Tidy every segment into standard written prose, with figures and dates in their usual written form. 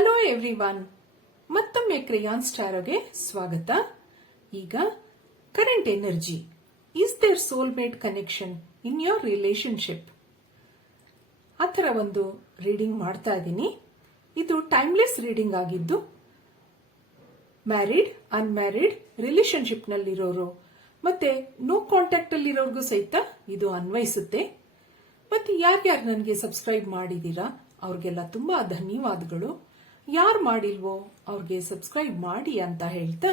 Hello everyone, ಮತ್ತೊಮ್ಮೆ ಕ್ರೇಯಾನ್ ಸ್ಟಾರೋಗೆ ಸ್ವಾಗತ. ಈಗ current energy, is there soulmate connection in your relationship? ಆ ಥರ ಒಂದು ರೀಡಿಂಗ್ ಮಾಡ್ತಾ ಇದ್ದೀನಿ. ಇದು ಟೈಮ್ಲೆಸ್ ರೀಡಿಂಗ್ ಆಗಿದ್ದು ಮ್ಯಾರಿಡ್, ಅನ್ಮ್ಯಾರಿಡ್, ರಿಲೇಶನ್ಶಿಪ್ ನಲ್ಲಿರೋರು ಮತ್ತೆ ನೋ ಕಾಂಟ್ಯಾಕ್ಟ್ ಅಲ್ಲಿರೋರ್ಗೂ ಸಹಿತ ಇದು ಅನ್ವಯಿಸುತ್ತೆ. ಮತ್ತೆ ಯಾರ್ಯಾರು ನನಗೆ ಸಬ್ಸ್ಕ್ರೈಬ್ ಮಾಡಿದೀರಾ ಅವ್ರಿಗೆಲ್ಲ ತುಂಬಾ ಧನ್ಯವಾದಗಳು. ಯಾರು ಮಾಡಿಲ್ವೋ ಅವ್ರಿಗೆ ಸಬ್ಸ್ಕ್ರೈಬ್ ಮಾಡಿ ಅಂತ ಹೇಳ್ತಾ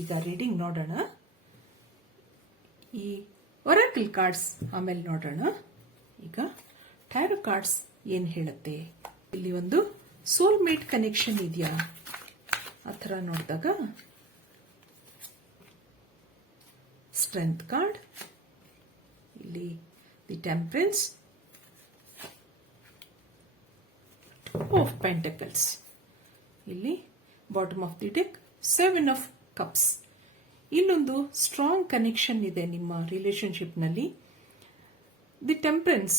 ಈಗ ರೀಡಿಂಗ್ ನೋಡೋಣ. ಈ ಒರಾಕಲ್ ಕಾರ್ಡ್ಸ್ ಆಮೇಲೆ ನೋಡೋಣ. ಈಗ ಟ್ಯಾರೋ ಕಾರ್ಡ್ಸ್ ಏನ್ ಹೇಳುತ್ತೆ, ಇಲ್ಲಿ ಒಂದು ಸೋಲ್ಮೇಟ್ ಕನೆಕ್ಷನ್ ಇದೆಯಾ ಆ ಥರ ನೋಡಿದಾಗ ಸ್ಟ್ರೆಂತ್ ಕಾರ್ಡ್, ಇಲ್ಲಿ ದಿ ಟೆಂಪರೆನ್ಸ್, ಆಫ್ ಪೆಂಟಕಲ್ಸ್, ಇಲ್ಲಿ bottom of the deck 7 of cups. ಇಲ್ಲೊಂದು ಸ್ಟ್ರಾಂಗ್ ಕನೆಕ್ಷನ್ ಇದೆ ನಿಮ್ಮ ರಿಲೇಶನ್ಶಿಪ್ ನಲ್ಲಿ. ದಿ ಟೆಂಪರೆನ್ಸ್,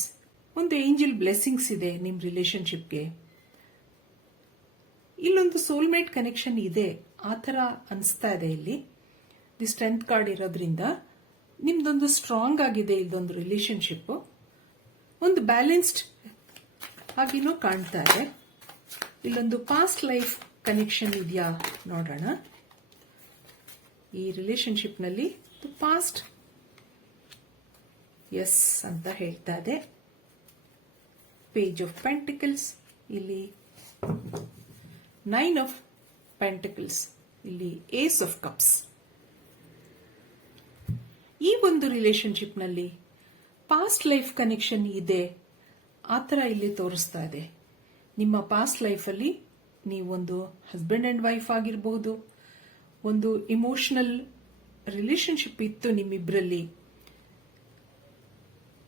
ಒಂದು ಏಂಜಲ್ ಬ್ಲೆಸ್ಸಿಂಗ್ಸ್ ಇದೆ ನಿಮ್ಮ ರಿಲೇಶನ್ಶಿಪ್ಗೆ. ಇಲ್ಲೊಂದು ಸೋಲ್ಮೇಟ್ ಕನೆಕ್ಷನ್ ಇದೆ ಆ ಥರ ಅನಿಸ್ತಾ ಇದೆ ಇಲ್ಲಿ. ದಿ ಸ್ಟ್ರೆಂತ್ ಕಾರ್ಡ್ ಇರೋದ್ರಿಂದ ನಿಮ್ದೊಂದು ಸ್ಟ್ರಾಂಗ್ ಆಗಿದೆ ಇದೊಂದು ರಿಲೇಶನ್ಶಿಪ್. ಒಂದು ಬ್ಯಾಲೆನ್ಸ್ಡ್ ಆಗಿನೂ ಕಾಣ್ತಾ ಇದೆ. ಇಲ್ಲೊಂದು ಪಾಸ್ಟ್ ಲೈಫ್ ಕನೆಕ್ಷನ್ ಇದೆಯಾ ನೋಡೋಣ. ಈ ರಿಲೇಶನ್ಶಿಪ್ ನಲ್ಲಿ ಪಾಸ್ಟ್ ಎಸ್ ಅಂತ ಹೇಳ್ತಾ ಇದೆ. ಪೇಜ್ ಆಫ್ ಪೆಂಟಿಕಲ್ಸ್, ಇಲ್ಲಿ 9 ಆಫ್ ಪೆಂಟಿಕಲ್ಸ್, ಇಲ್ಲಿ ಏಸ್ ಆಫ್ ಕಪ್ಸ್. ಈ ಒಂದು ರಿಲೇಶನ್ಶಿಪ್ ನಲ್ಲಿ ಪಾಸ್ಟ್ ಲೈಫ್ ಕನೆಕ್ಷನ್ ಇದೆ ಆ ಥರ ಇಲ್ಲಿ ತೋರಿಸ್ತಾ ಇದೆ. ನಿಮ್ಮ ಪಾಸ್ಟ್ ಲೈಫಲ್ಲಿ ನೀವೊಂದು ಹಸ್ಬೆಂಡ್ ಅಂಡ್ ವೈಫ್ ಆಗಿರಬಹುದು, ಒಂದು ಇಮೋಷನಲ್ ರಿಲೇಶನ್ಶಿಪ್ ಇತ್ತು ನಿಮ್ಮಿಬ್ಬರಲ್ಲಿ,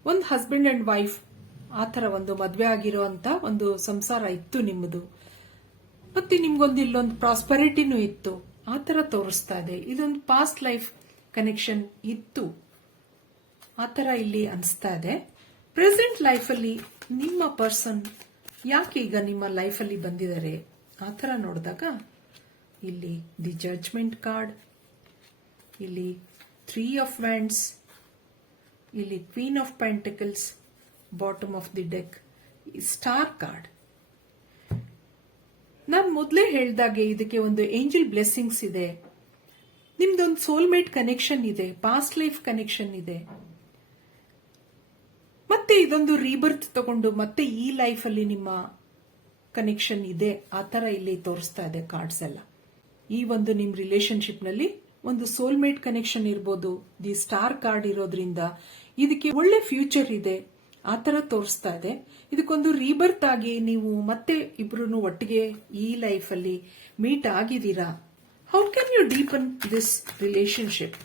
ಒಂದು ಹಸ್ಬೆಂಡ್ ಅಂಡ್ ವೈಫ್ ಆ ಥರ ಒಂದು ಮದುವೆ ಆಗಿರುವಂತ ಒಂದು ಸಂಸಾರ ಇತ್ತು ನಿಮ್ಮದು. ಮತ್ತೆ ನಿಮ್ಗೊಂದು ಇಲ್ಲೊಂದು ಪ್ರಾಸ್ಪರಿಟಿನೂ ಇತ್ತು ಆ ಥರ ತೋರಿಸ್ತಾ ಇದೆ. ಇದೊಂದು ಪಾಸ್ಟ್ ಲೈಫ್ ಕನೆಕ್ಷನ್ ಇತ್ತು ಆ ಥರ ಇಲ್ಲಿ ಅನಿಸ್ತಾ ಇದೆ. ಪ್ರೆಸೆಂಟ್ ಲೈಫಲ್ಲಿ ನಿಮ್ಮ ಪರ್ಸನ್ ಯಾಕೆ ಈಗ ನಿಮ್ಮ ಲೈಫಲ್ಲಿ ಬಂದಿದ್ದಾರೆ ಆ ಥರ ನೋಡಿದಾಗ ಇಲ್ಲಿ ದಿ ಜಡ್ಜ್ಮೆಂಟ್ ಕಾರ್ಡ್, ಇಲ್ಲಿ 3 ಆಫ್ ವ್ಯಾಂಡ್ಸ್, ಇಲ್ಲಿ queen of pentacles, bottom of the deck, star card. ನಾನು ಮೊದಲೇ ಹೇಳ್ದಾಗೆ ಇದಕ್ಕೆ ಒಂದು ಏಂಜಲ್ ಬ್ಲೆಸ್ಸಿಂಗ್ಸ್ ಇದೆ. ನಿಮ್ದೊಂದು ಸೋಲ್ಮೇಟ್ ಕನೆಕ್ಷನ್ ಇದೆ, ಪಾಸ್ಟ್ ಲೈಫ್ ಕನೆಕ್ಷನ್ ಇದೆ. ಮತ್ತೆ ಇದೊಂದು ರೀಬರ್ತ್ ತಗೊಂಡು ಮತ್ತೆ ಈ ಲೈಫ್ ಅಲ್ಲಿ ನಿಮ್ಮ ಕನೆಕ್ಷನ್ ಇದೆ ಆ ತರ ಇಲ್ಲಿ ತೋರಿಸ್ತಾ ಇದೆ ಕಾರ್ಡ್ಸ್ ಎಲ್ಲ. ಈ ಒಂದು ನಿಮ್ ರಿಲೇಶನ್ಶಿಪ್ ನಲ್ಲಿ ಒಂದು ಸೋಲ್ಮೇಟ್ ಕನೆಕ್ಷನ್ ಇರ್ಬೋದು. ದಿ ಸ್ಟಾರ್ ಕಾರ್ಡ್ ಇರೋದ್ರಿಂದ ಇದಕ್ಕೆ ಒಳ್ಳೆ ಫ್ಯೂಚರ್ ಇದೆ ಆ ತರ ತೋರಿಸ್ತಾ ಇದೆ. ಇದಕ್ಕೊಂದು ರೀಬರ್ತ್ ಆಗಿ ನೀವು ಮತ್ತೆ ಇಬ್ರು ಒಟ್ಟಿಗೆ ಈ ಲೈಫ್ ಅಲ್ಲಿ ಮೀಟ್ ಆಗಿದ್ದೀರಾ. How can you deepen this relationship?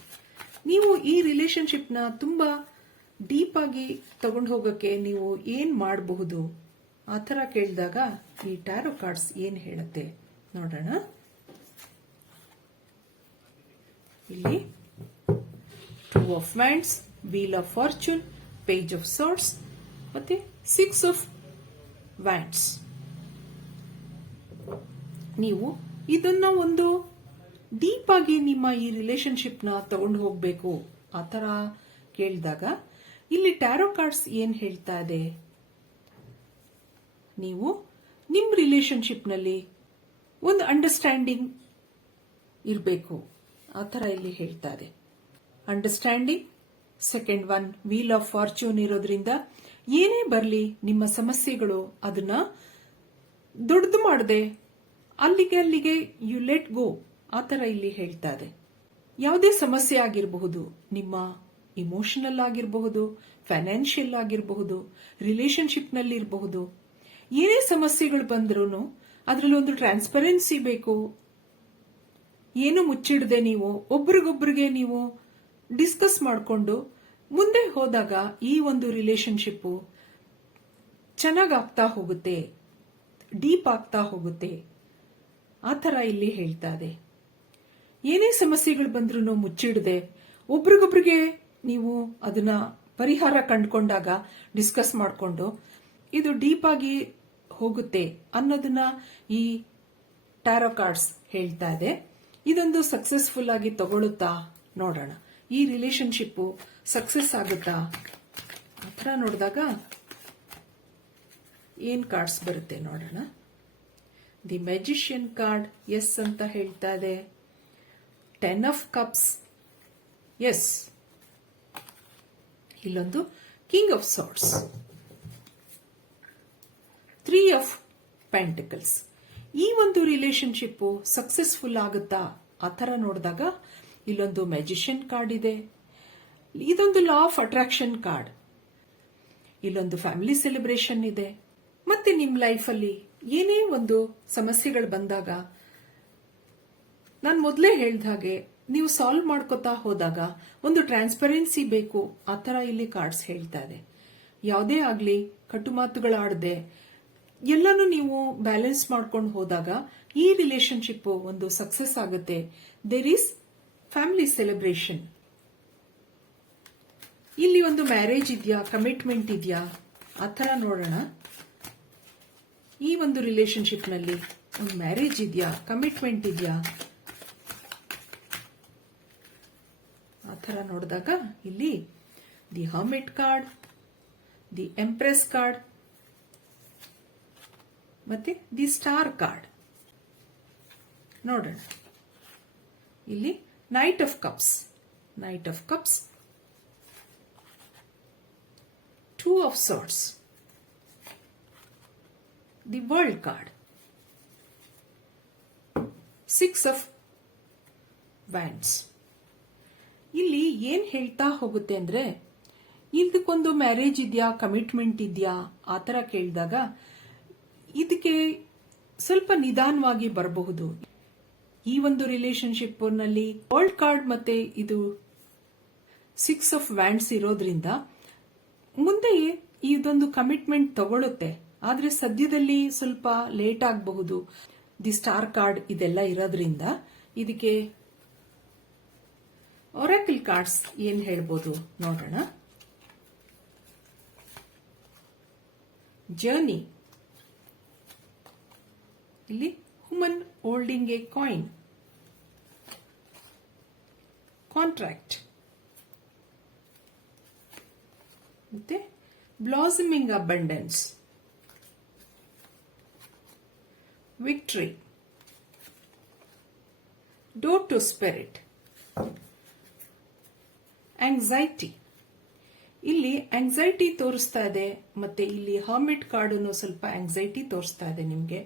ನೀವು ಈ ರಿಲೇಶನ್ಶಿಪ್ ನ ತುಂಬಾ ಡೀಪ್ ಆಗಿ ತಗೊಂಡು ಹೋಗಕ್ಕೆ ನೀವು ಏನ್ ಮಾಡಬಹುದು ಆ ಥರ ಕೇಳಿದಾಗ ಈ ಟ್ಯಾರೋ ಕಾರ್ಡ್ಸ್ ಏನ್ ಹೇಳುತ್ತೆ ನೋಡೋಣ. ಇಲ್ಲಿ 2 of wands, wheel of fortune, page of swords ಮತ್ತೆ 6 ಆಫ್ ವ್ಯಾಂಡ್ಸ್. ನೀವು ಇದನ್ನ ಒಂದು ಡೀಪ್ ಆಗಿ ನಿಮ್ಮ ಈ ರಿಲೇಶನ್ಶಿಪ್ ನ ತಗೊಂಡು ಹೋಗ್ಬೇಕು ಆ ಥರ ಕೇಳಿದಾಗ ಇಲ್ಲಿ ಟ್ಯಾರೋ ಕಾರ್ಡ್ಸ್ ಏನ್ ಹೇಳ್ತಾ ಇದೆ, ನೀವು ನಿಮ್ ರಿಲೇಶನ್ಶಿಪ್ ನಲ್ಲಿ ಒಂದು ಅಂಡರ್ಸ್ಟ್ಯಾಂಡಿಂಗ್ ಇರಬೇಕು ಆ ಥರ ಇಲ್ಲಿ ಹೇಳ್ತಾ ಇದೆ. Understanding. Second one wheel of fortune ಇರೋದ್ರಿಂದ ಏನೇ ಬರಲಿ ನಿಮ್ಮ ಸಮಸ್ಯೆಗಳು ಅದನ್ನ ದೊಡ್ಡದು ಮಾಡದೆ ಅಲ್ಲಿಗೆ ಯು ಲೆಟ್ ಗೋ ಆ ಥರ ಇಲ್ಲಿ ಹೇಳ್ತಾ ಇದೆ. ಯಾವುದೇ ಸಮಸ್ಯೆ ಆಗಿರಬಹುದು, ನಿಮ್ಮ ಇಮೋಷನಲ್ ಆಗಿರಬಹುದು, ಫೈನಾನ್ಷಿಯಲ್ ಆಗಿರಬಹುದು, ರಿಲೇಶನ್ಶಿಪ್ ನಲ್ಲಿ ಇರಬಹುದು, ಏನೇ ಸಮಸ್ಯೆಗಳು ಬಂದ್ರೂ ಅದರಲ್ಲಿ ಒಂದು ಟ್ರಾನ್ಸ್ಪರೆನ್ಸಿ ಬೇಕು. ಏನು ಮುಚ್ಚಿಡದೆ ನೀವು ಒಬ್ರಿಗೊಬ್ರಿಗೆ ನೀವು ಡಿಸ್ಕಸ್ ಮಾಡಿಕೊಂಡು ಮುಂದೆ ಹೋದಾಗ ಈ ಒಂದು ರಿಲೇಶನ್ಶಿಪ್ ಚೆನ್ನಾಗಾಗ್ತಾ ಹೋಗುತ್ತೆ, ಡೀಪ್ ಆಗ್ತಾ ಹೋಗುತ್ತೆ ಆ ಥರ ಇಲ್ಲಿ ಹೇಳ್ತಾ ಇದೆ. ಏನೇ ಸಮಸ್ಯೆಗಳು ಬಂದ್ರೂ ಮುಚ್ಚಿಡದೆ ಒಬ್ರಿಗೊಬ್ರಿಗೆ ನೀವು ಅದನ್ನ ಪರಿಹಾರ ಕಂಡುಕೊಂಡಾಗ ಡಿಸ್ಕಸ್ ಮಾಡಿಕೊಂಡು ಇದು ಡೀಪ್ ಆಗಿ ಹೋಗುತ್ತೆ ಅನ್ನೋದನ್ನ ಈ ಟ್ಯಾರೋ ಕಾರ್ಡ್ಸ್ ಹೇಳ್ತಾ ಇದೆ. ಇದೊಂದು ಸಕ್ಸಸ್ಫುಲ್ ಆಗಿ ತಗೊಳುತ್ತಾ ನೋಡೋಣ. ಈ ರಿಲೇಶನ್ಶಿಪ್ ಸಕ್ಸಸ್ ಆಗುತ್ತಾ ಆ ಥರ ನೋಡಿದಾಗ ಏನ್ ಕಾರ್ಡ್ಸ್ ಬರುತ್ತೆ ನೋಡೋಣ. ದಿ ಮ್ಯಾಜಿಷಿಯನ್ ಕಾರ್ಡ್ ಎಸ್ ಅಂತ ಹೇಳ್ತಾ ಇದೆ. 10 ಆಫ್ ಕಪ್ಸ್ ಎಸ್. ಇಲ್ಲೊಂದು ಕಿಂಗ್ ಆಫ್ ಸಾರ್ಡ್ಸ್. 3 of pentacles. ಈ ಒಂದು ರಿಲೇಶನ್ಶಿಪ್ ಸಕ್ಸಸ್ಫುಲ್ ಆಗುತ್ತಾ ಆ ಥರ ನೋಡಿದಾಗ ಇಲ್ಲೊಂದು ಮ್ಯಾಜಿಷಿಯನ್ ಕಾರ್ಡ್ ಇದೆ. ಇದೊಂದು ಲಾ ಆಫ್ ಅಟ್ರಾಕ್ಷನ್ ಕಾರ್ಡ್. ಇಲ್ಲೊಂದು ಫ್ಯಾಮಿಲಿ ಸೆಲೆಬ್ರೇಷನ್ ಇದೆ. ಮತ್ತೆ ನಿಮ್ಮ ಲೈಫಲ್ಲಿ ಏನೇ ಒಂದು ಸಮಸ್ಯೆಗಳು ಬಂದಾಗ ನಾನು ಮೊದಲೇ ಹೇಳ್ದ ಹಾಗೆ ನೀವು ಸಾಲ್ವ್ ಮಾಡ್ಕೋತಾ ಹೋದಾಗ ಒಂದು ಟ್ರಾನ್ಸ್ಪರೆನ್ಸಿ ಬೇಕು. ಆ ಥರ ಇಲ್ಲಿ ಕಾರ್ಡ್ಸ್ ಹೇಳ್ತಾ ಇದೆ. ಯಾವುದೇ ಆಗಲಿ ಕಟುಮಾತುಗಳಾಡದೆ ಎಲ್ಲನೂ ನೀವು ಬ್ಯಾಲೆನ್ಸ್ ಮಾಡ್ಕೊಂಡು ಹೋದಾಗ ಈ ರಿಲೇಶನ್ಶಿಪ್ ಒಂದು ಸಕ್ಸಸ್ ಆಗುತ್ತೆ. There is family celebration. ಇಲ್ಲಿ ಒಂದು ಮ್ಯಾರೇಜ್ ಇದೆಯಾ, ಕಮಿಟ್ಮೆಂಟ್ ಇದೆಯಾ ಆ ಥರ ನೋಡೋಣ. ಈ ಒಂದು ರಿಲೇಶನ್ಶಿಪ್ ನಲ್ಲಿ ಒಂದು ಮ್ಯಾರೇಜ್ ಇದೆಯಾ, ಕಮಿಟ್ಮೆಂಟ್ ಇದೆಯಾ ಆ ಥರ ನೋಡಿದಾಗ ಇಲ್ಲಿ the hermit card, the empress card ಮತ್ತೆ ದಿ ಸ್ಟಾರ್ ಕಾರ್ಡ್ ನೋಡೋಣ. ಇಲ್ಲಿ knight of cups, 2 of swords, the world card, 6 of wands. ಇಲ್ಲಿ ಏನ್ ಹೇಳ್ತಾ ಹೋಗುತ್ತೆ ಅಂದ್ರೆ ಇದಕ್ಕೊಂದು ಮ್ಯಾರೇಜ್ ಇದೆಯಾ, ಕಮಿಟ್ಮೆಂಟ್ ಇದೆಯಾ ಆ ಥರ ಕೇಳಿದಾಗ ಇದಕ್ಕೆ ಸ್ವಲ್ಪ ನಿಧಾನವಾಗಿ ಬರಬಹುದು. ಈ ಒಂದು ರಿಲೇಶನ್ಶಿಪ್ ನಲ್ಲಿ ವರ್ಲ್ಡ್ ಕಾರ್ಡ್ ಮತ್ತೆ ಇದು 6 ಆಫ್ ವ್ಯಾಂಡ್ಸ್ ಇರೋದ್ರಿಂದ ಮುಂದೆ ಇದೊಂದು ಕಮಿಟ್ಮೆಂಟ್ ತಗೊಳುತ್ತೆ. ಆದ್ರೆ ಸದ್ಯದಲ್ಲಿ ಸ್ವಲ್ಪ ಲೇಟ್ ಆಗಬಹುದು. ದಿ ಸ್ಟಾರ್ ಕಾರ್ಡ್ ಇದೆಲ್ಲ ಇರೋದ್ರಿಂದ ಇದಕ್ಕೆ ಒರಾಕಲ್ ಕಾರ್ಡ್ಸ್ ಏನ್ ಹೇಳ್ಬೋದು ನೋಡೋಣ. ಜರ್ನಿ. ಇಲ್ಲಿ woman holding a coin, contract ಮತ್ತೆ blossoming abundance, victory, door to spirit, anxiety. ಇಲ್ಲಿ ಆಂಗ್ಸೈಟಿ ತೋರಿಸ್ತಾ ಇದೆ. ಮತ್ತೆ ಇಲ್ಲಿ ಹರ್ಮಿಟ್ ಕಾರ್ಡ್ ಸ್ವಲ್ಪ ಆಂಗ್ಸೈಟಿ ತೋರಿಸ್ತಾ ಇದೆ ನಿಮ್ಗೆ.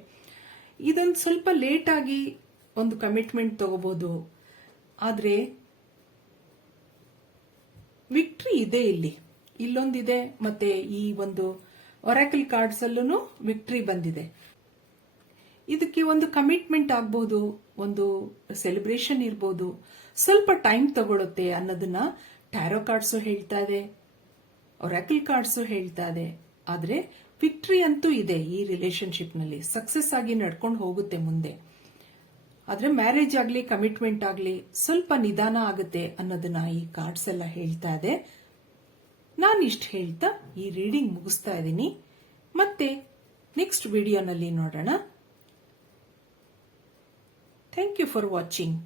ಇದೊಂದು ಸ್ವಲ್ಪ ಲೇಟ್ ಆಗಿ ಒಂದು ಕಮಿಟ್ಮೆಂಟ್ ತಗೋಬಹುದು. ಆದ್ರೆ ವಿಕ್ಟರಿ ಇದೆ. ಇಲ್ಲೊಂದಿದೆ ಮತ್ತೆ ಈ ಒಂದು ಒರಾಕಲ್ ಕಾರ್ಡ್ಸ್ ಅಲ್ಲೂ ವಿಕ್ಟರಿ ಬಂದಿದೆ. ಇದಕ್ಕೆ ಒಂದು ಕಮಿಟ್ಮೆಂಟ್ ಆಗಬಹುದು, ಒಂದು ಸೆಲೆಬ್ರೇಷನ್ ಇರಬಹುದು. ಸ್ವಲ್ಪ ಟೈಮ್ ತಗೊಳುತ್ತೆ ಅನ್ನೋದನ್ನ ಟ್ಯಾರೋ ಕಾರ್ಡ್ಸ್ ಹೇಳ್ತಾ ಇದೆ, ಒರಾಕಲ್ ಕಾರ್ಡ್ಸ್ ಹೇಳ್ತಾ ಇದೆ. ಆದ್ರೆ ವಿಕ್ಟರಿ ಅಂತೂ ಇದೆ. ಈ ರಿಲೇಶನ್ಶಿಪ್ ನಲ್ಲಿ ಸಕ್ಸಸ್ ಆಗಿ ನಡ್ಕೊಂಡು ಹೋಗುತ್ತೆ ಮುಂದೆ. ಆದ್ರೆ ಮ್ಯಾರೇಜ್ ಆಗ್ಲಿ ಕಮಿಟ್ಮೆಂಟ್ ಆಗ್ಲಿ ಸ್ವಲ್ಪ ನಿಧಾನ ಆಗುತ್ತೆ ಅನ್ನೋದನ್ನ ಈ ಕಾರ್ಡ್ಸ್ ಎಲ್ಲ ಹೇಳ್ತಾ ಇದೆ. ನಾನು ಇಷ್ಟು ಹೇಳ್ತಾ ಈ ರೀಡಿಂಗ್ ಮುಗಿಸ್ತಾ ಇದ್ದೀನಿ. ಮತ್ತೆ ನೆಕ್ಸ್ಟ್ ವಿಡಿಯೋನಲ್ಲಿ ನೋಡೋಣ. Thank you for watching.